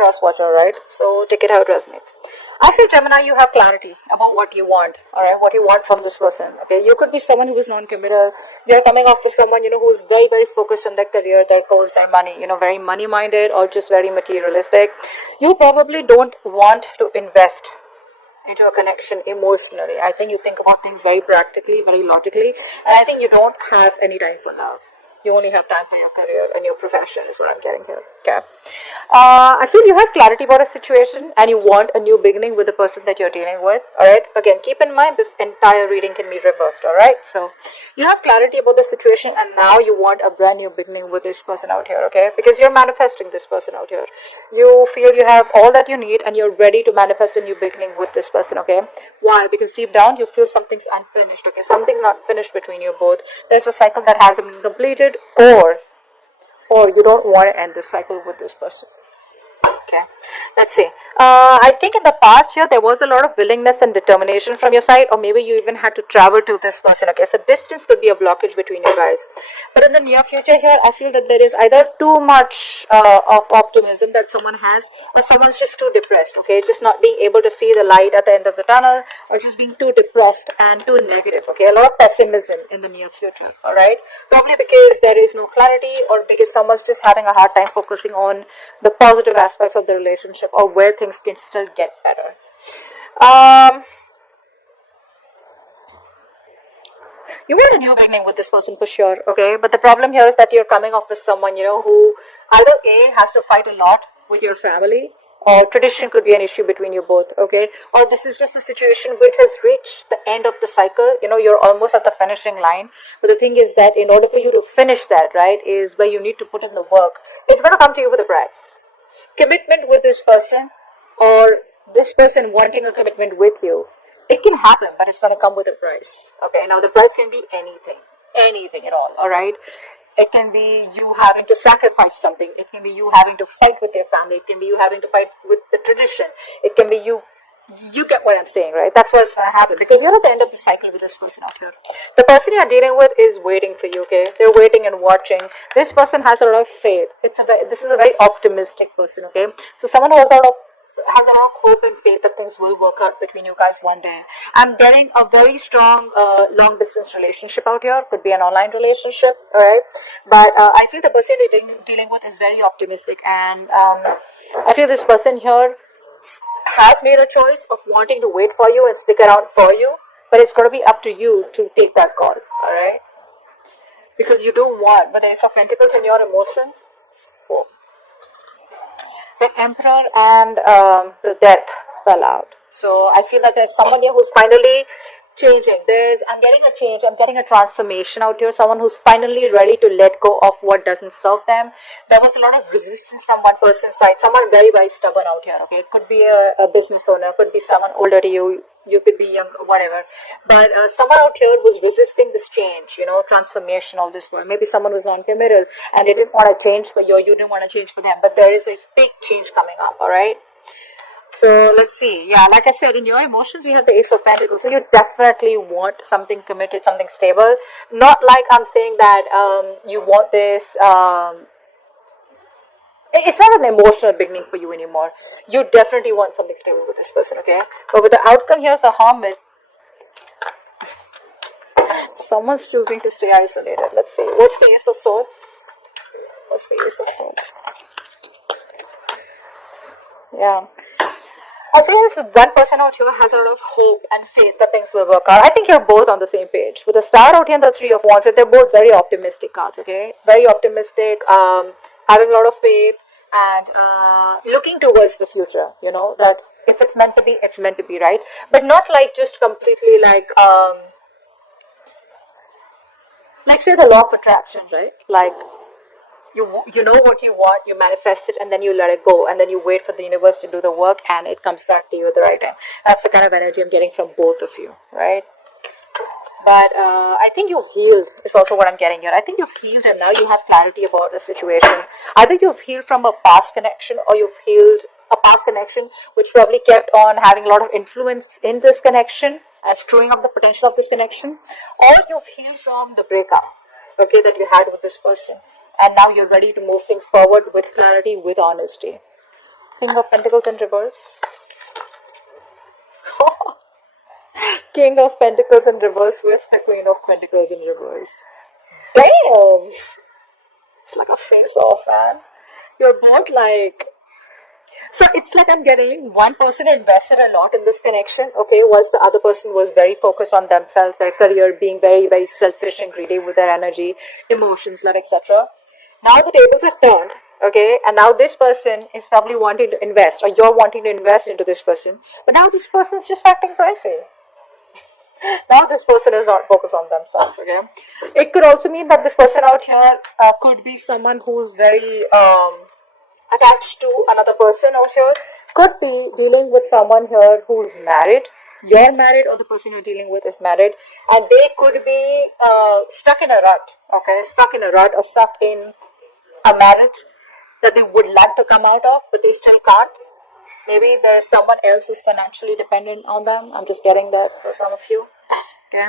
cross watch, alright? So take it how it resonates. I feel Gemini, you have clarity about what you want, alright? What you want from this person, okay? You could be someone who is non-committal. You're coming off with someone, who's very, very focused on their career, their goals, their money, very money-minded or just very materialistic. You probably don't want to invest into a connection emotionally. I think you think about things very practically, very logically, and I think you don't have any time for love. You only have time for your career and your profession is what I'm getting here. Okay. I feel you have clarity about a situation and you want a new beginning with the person that you're dealing with. Alright. Again, keep in mind this entire reading can be reversed. Alright. So you have clarity about the situation and now you want a brand new beginning with this person out here. Okay. Because you're manifesting this person out here. You feel you have all that you need and you're ready to manifest a new beginning with this person. Okay. Why? Because deep down you feel something's unfinished. Okay. Something's not finished between you both. There's a cycle that hasn't been completed. Or you don't want to end this cycle with this person. Okay, let's see. I think in the past year there was a lot of willingness and determination from your side, or maybe you even had to travel to this person. Okay, so distance could be a blockage between you guys. But in the near future here, I feel that there is either too much of optimism that someone has, or someone's just too depressed. Okay, just not being able to see the light at the end of the tunnel, or just being too depressed and too negative. Okay, a lot of pessimism in the near future. All right, probably because there is no clarity, or because someone's just having a hard time focusing on the positive aspects of the relationship or where things can still get better. You want a new beginning with this person for sure, okay? But the problem here is that you're coming off with someone, who either A, has to fight a lot with your family, or tradition could be an issue between you both, okay? Or this is just a situation which has reached the end of the cycle, you're almost at the finishing line. But the thing is that in order for you to finish that, right, is where you need to put in the work. It's going to come to you with a price. Commitment with this person, or this person wanting a commitment with you, it can happen, but it's going to come with a price. Okay, now the price can be anything at all. All right, it can be you having to sacrifice something. It can be you having to fight with your family. It can be you having to fight with the tradition. It can be you. You get what I'm saying, right? That's what's going to happen because you're at the end of the cycle with this person out here. The person you're dealing with is waiting for you, okay? They're waiting and watching. This person has a lot of faith. This is a very optimistic person, okay? So someone who has a lot of hope and faith that things will work out between you guys one day. I'm getting a very strong long distance relationship out here. Could be an online relationship, alright? But I feel the person you're dealing with is very optimistic, and I feel this person here has made a choice of wanting to wait for you and stick around for you, but it's going to be up to you to take that call, alright? Because you do want, but there's of Pentacles in your emotions. Oh. The Emperor and the Death fell out. So I feel that there's someone here who's finally changing. I'm getting a change, I'm getting a transformation out here. Someone who's finally ready to let go of what doesn't serve them. There was a lot of resistance from one person's side. Someone very, very stubborn out here. Okay, it could be a business owner, could be someone older to you. You could be young, whatever. But someone out here was resisting this change, transformation, all this work. Maybe someone was non-committal and they didn't want to change for you, or you didn't want to change for them. But there is a big change coming up, all right? So let's see. Yeah, like I said, in your emotions, we have the Ace of Pentacles. So you definitely want something committed, something stable. Not like I'm saying that you want this. It's not an emotional beginning for you anymore. You definitely want something stable with this person, okay? But with the outcome, here's the Hermit. Someone's choosing to stay isolated. Let's see. What's the Ace of Swords? What's the Ace of Swords? Yeah. I feel if one person out here has a lot of hope and faith that things will work out. I think you're both on the same page. With the Star out here and the Three of Wands, they're both very optimistic cards, okay? Very optimistic, having a lot of faith and looking towards the future, that if it's meant to be, it's meant to be, right? But not like just completely like say the law of attraction, right? Like you know what you want, you manifest it, and then you let it go, and then you wait for the universe to do the work, and it comes back to you at the right time. That's the kind of energy I'm getting from both of you, right? But I think you've healed is also what I'm getting here. I think you've healed and now you have clarity about the situation. Either you've healed from a past connection, or you've healed a past connection which probably kept on having a lot of influence in this connection and screwing up the potential of this connection. Or you've healed from the breakup, okay, that you had with this person. And now you're ready to move things forward with clarity, with honesty. King of Pentacles in reverse. King of Pentacles in reverse with the Queen of Pentacles in reverse. Damn! It's like a face-off, man. You're both like... So it's like I'm getting one person invested a lot in this connection, okay, whilst the other person was very focused on themselves, their career, being very, very selfish and greedy with their energy, emotions, love, etc. Now the tables have turned, okay, and now this person is probably wanting to invest, or you're wanting to invest into this person, but now this person is just acting crazy. Now this person is not focused on themselves, okay. It could also mean that this person out here could be someone who's very attached to another person out here. Could be dealing with someone here who's married. You're married, or the person you're dealing with is married, and they could be stuck in a rut, okay, stuck in a rut, or stuck in a marriage that they would like to come out of, but they still can't. Maybe there's someone else who's financially dependent on them. I'm just getting that for some of you. Okay.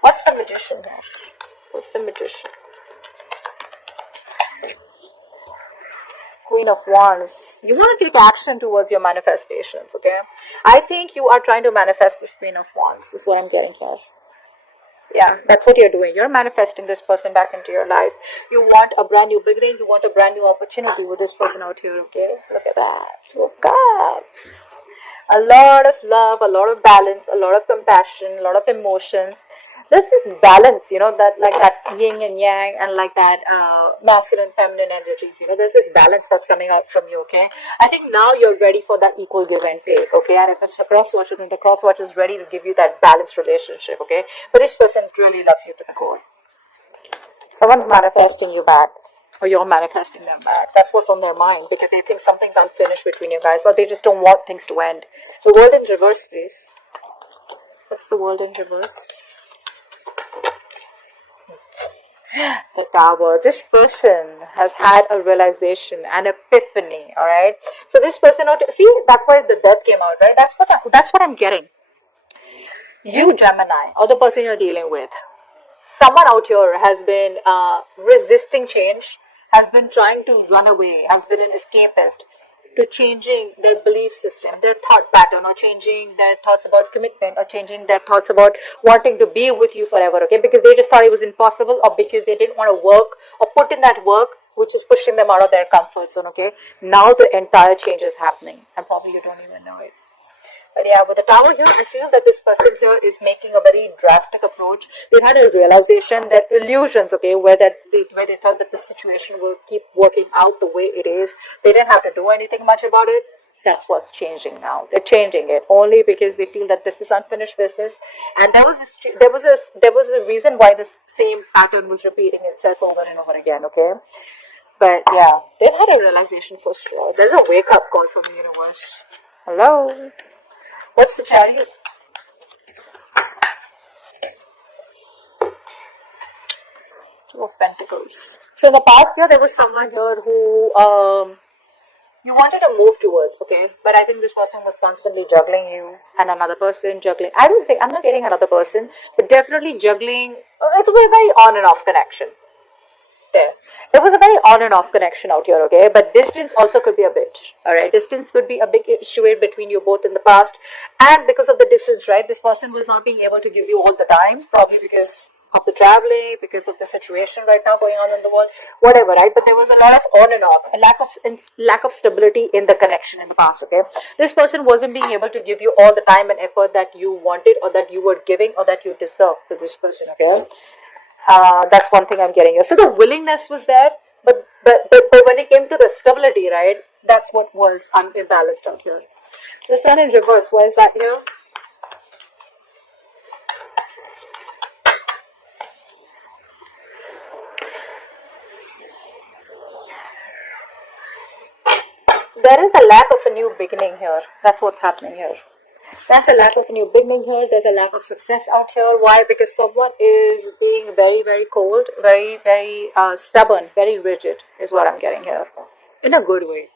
What's the Magician here? What's the Magician? Queen of Wands. You want to take action towards your manifestations, okay? I think you are trying to manifest this Queen of Wands. Is what I'm getting here. Yeah, that's what you're doing. You're manifesting this person back into your life. You want a brand new beginning. You want a brand new opportunity with this person out here, okay? Look at that. Two of Cups. A lot of love, a lot of balance, a lot of compassion, a lot of emotions. There's this balance, that like that yin and yang, and like that masculine, feminine energies, there's this balance that's coming out from you, okay? I think now you're ready for that equal give and take, okay? And if it's the cross watcher, then the cross watcher is ready to give you that balanced relationship, okay? But this person really loves you to the core. Someone's manifesting you back, or you're manifesting them back. That's what's on their mind, because they think something's unfinished between you guys, or they just don't want things to end. The World in reverse, please. What's the World in reverse? The Tower. This person has had a realization, an epiphany, alright? So this person, see, that's why the death came out, right? That's what I'm getting. You, Gemini, or the person you're dealing with, someone out here has been resisting change, has been trying to run away, has been an escapist to changing their belief system, their thought pattern, or changing their thoughts about commitment, or changing their thoughts about wanting to be with you forever, okay? Because they just thought it was impossible, or because they didn't want to work or put in that work, which is pushing them out of their comfort zone, okay? Now the entire change is happening, and probably you don't even know it. But yeah, with the Tower here, I feel that this person here is making a very drastic approach. They've had a realization that illusions, okay, where they thought that the situation will keep working out the way it is. They didn't have to do anything much about it. That's what's changing now. They're changing it only because they feel that this is unfinished business. And there was a reason why this same pattern was repeating itself over and over again, okay? But yeah, they've had a realization for sure. There's a wake-up call from the universe. Hello? What's the Chariot? Two of Pentacles. So in the past year, there was someone here who you wanted to move towards, okay? But I think this person was constantly juggling you and another person juggling. I'm not getting another person, but definitely juggling. It's a very on and off connection. There. It was a very on and off connection out here, okay? But distance also could be a bit, alright? Distance could be a big issue between you both in the past. And because of the distance, right? This person was not being able to give you all the time, probably because of the traveling, because of the situation right now going on in the world, whatever, right? But there was a lot of on and off, a lack of stability in the connection in the past, okay? This person wasn't being able to give you all the time and effort that you wanted, or that you were giving, or that you deserved to this person, okay? That's one thing I'm getting here. So the willingness was there, but when it came to the stability, right, that's what was imbalanced out here. The Sun in reverse, why is that here? There is a lack of a new beginning here. That's what's happening here. There's a lack of a new beginning here. There's a lack of success out here. Why? Because someone is being very, very cold, very, very stubborn, very rigid is what I'm getting here. In a good way.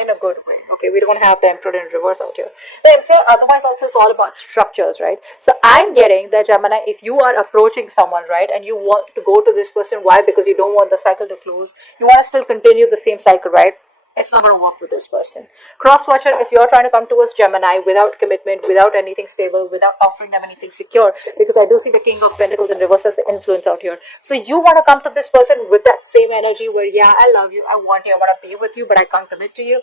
In a good way. Okay, we don't have the Emperor in reverse out here. The Emperor otherwise also is all about structures, right? So I'm getting that, Gemini, if you are approaching someone, right, and you want to go to this person, why? Because you don't want the cycle to close. You want to still continue the same cycle, right? It's not going to work with this person. Cross watcher, if you're trying to come towards Gemini without commitment, without anything stable, without offering them anything secure, because I do see the King of Pentacles in reverse as the influence out here. So you want to come to this person with that same energy where, yeah, I love you, I want you, I want to be with you, but I can't commit to you.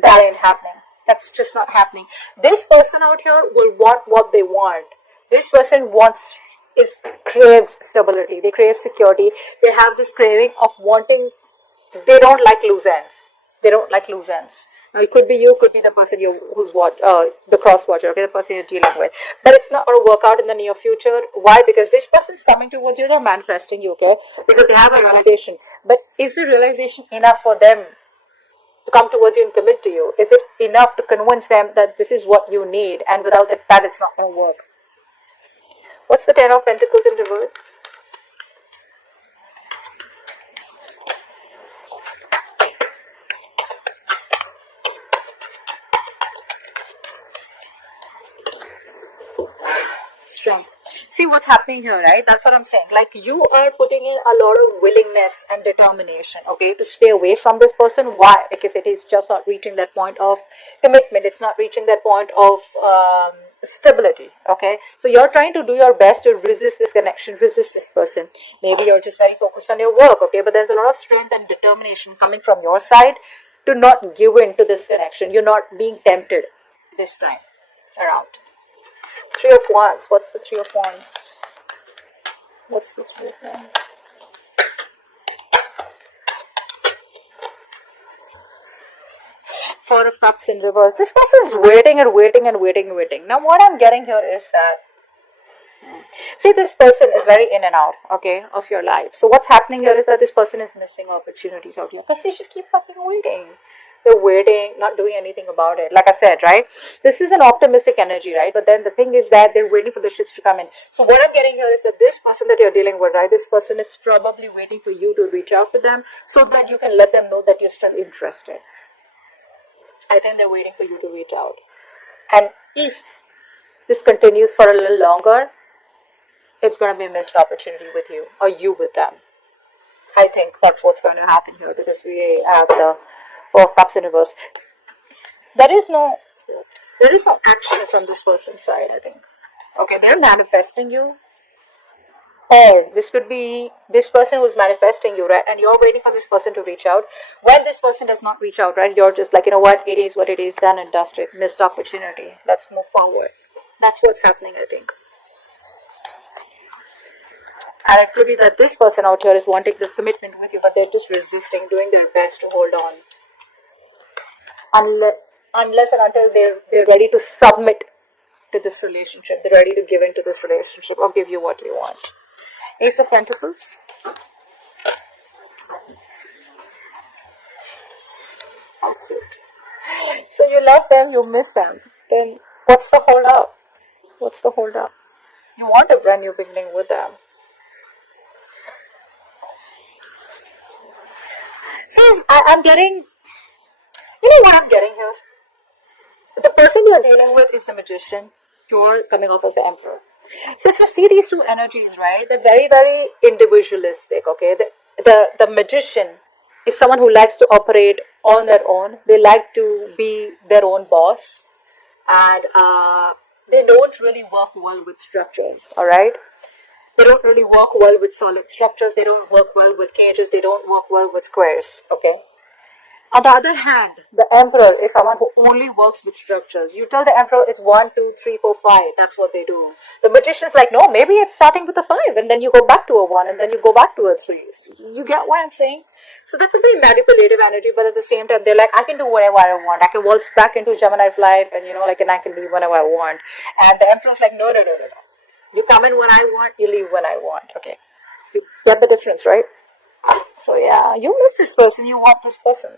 That ain't happening. That's just not happening. This person out here will want what they want. This person craves stability. They crave security. They have this craving of wanting. They don't like loose ends. They don't like loose ends. Now, it could be you, could be the person who's the cross watcher, okay, the person you're dealing with. But it's not going to work out in the near future. Why? Because this person's coming towards you, they're manifesting you, okay? Because they have a realization. But is the realization enough for them to come towards you and commit to you? Is it enough to convince them that this is what you need, and without that it's not going to work? What's the Ten of Pentacles in reverse? Strength. See what's happening here, right? That's what I'm saying. Like, you are putting in a lot of willingness and determination, okay, to stay away from this person. Why? Because it is just not reaching that point of commitment. It's not reaching that point of stability, okay? So you're trying to do your best to resist this connection, resist this person. Maybe you're just very focused on your work, okay? But there's a lot of strength and determination coming from your side to not give in to this connection. You're not being tempted this time around. Three of Wands. What's the Three of Wands? What's the Three of Wands? Four of Cups in reverse. This person is waiting and waiting and waiting and waiting. Now, what I'm getting here is that, see, this person is very in and out, okay, of your life. So what's happening here is that this person is missing opportunities out here because they just keep fucking waiting. They're waiting, not doing anything about it. Like I said, right? This is an optimistic energy, right? But then the thing is that they're waiting for the ships to come in. So what I'm getting here is that this person that you're dealing with, right? This person is probably waiting for you to reach out to them so that you can let them know that you're still interested. I think they're waiting for you to reach out. And if this continues for a little longer, it's going to be a missed opportunity with you, or you with them. I think that's what's going to happen here, because we have the Four of Cups in reverse. There is no action from this person's side, I think. Okay, they're manifesting you. Or this could be this person who's manifesting you, right? And you're waiting for this person to reach out. When this person does not reach out, right? You're just like, you know what? It is what it is. Done and dusted. Missed opportunity. Let's move forward. That's what's happening, I think. And it could be that this person out here is wanting this commitment with you, but they're just resisting, doing their best to hold on. Unless and until they're ready to submit to this relationship. They're ready to give into this relationship or give you what you want. Ace of Pentacles. How cute. So you love them, you miss them. Then what's the hold up? What's the hold up? You want a brand new beginning with them. So I'm getting, you know what I'm getting here? The person you're dealing with is the Magician. You're coming off of the Emperor. So if you see these two energies, right, they're very, very individualistic, okay? The Magician is someone who likes to operate on their own. They like to be their own boss. And they don't really work well with structures, alright? They don't really work well with solid structures. They don't work well with cages. They don't work well with squares, okay? On the other hand, the Emperor is someone who only works with structures. You tell the Emperor it's 1, 2, 3, 4, 5. That's what they do. The Magician's like, no, maybe it's starting with a 5, and then you go back to a 1, and then you go back to a 3. You get what I'm saying? So that's a very manipulative energy, but at the same time, they're like, I can do whatever I want. I can waltz back into Gemini's life, and and I can leave whenever I want. And the Emperor's like, no. You come in when I want, you leave when I want. Okay. You get the difference, right? So yeah, you miss this person, you want this person.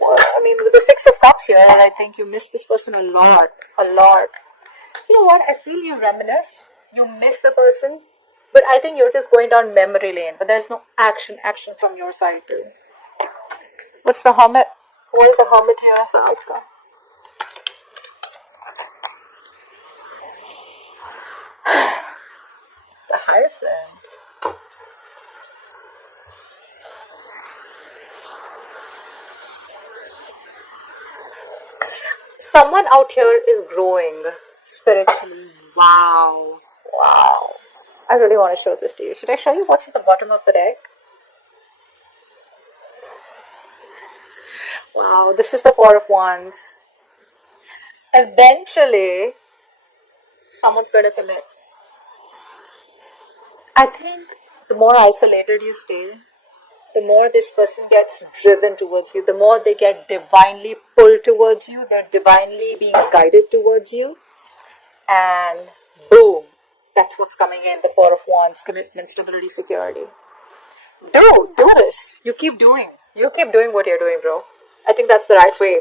Well, I mean, with the Six of Cups here, I think you miss this person a lot. You know what? I feel you reminisce. You miss the person. But I think you're just going down memory lane. But there's no action from your side too. What's the Hermit? Who is the Hermit here as the outcome? The Hierophant. someone out here is growing spiritually. Wow. Wow. I really want to show this to you. Should I show you what's at the bottom of the deck? Wow, this is the Four of Wands. Eventually, someone's going to commit. I think the more isolated you stay, the more this person gets driven towards you, the more they get divinely pulled towards you, they're divinely being guided towards you, and boom, that's what's coming in, the Four of Wands, commitment, stability, security. Do this. You keep doing what you're doing, bro. I think that's the right way.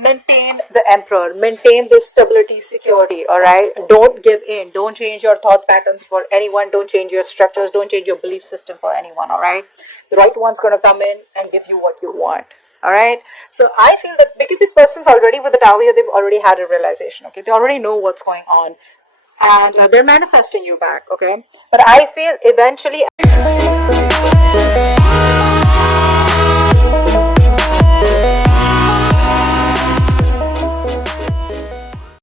Maintain the Emperor. Maintain this stability, security, alright? Don't give in. Don't change your thought patterns for anyone. Don't change your structures. Don't change your belief system for anyone, alright? The right one's going to come in and give you what you want, alright? So I feel that because this person's already with the Tower here, they've already had a realization, okay? They already know what's going on. And they're manifesting you back, okay? But I feel eventually...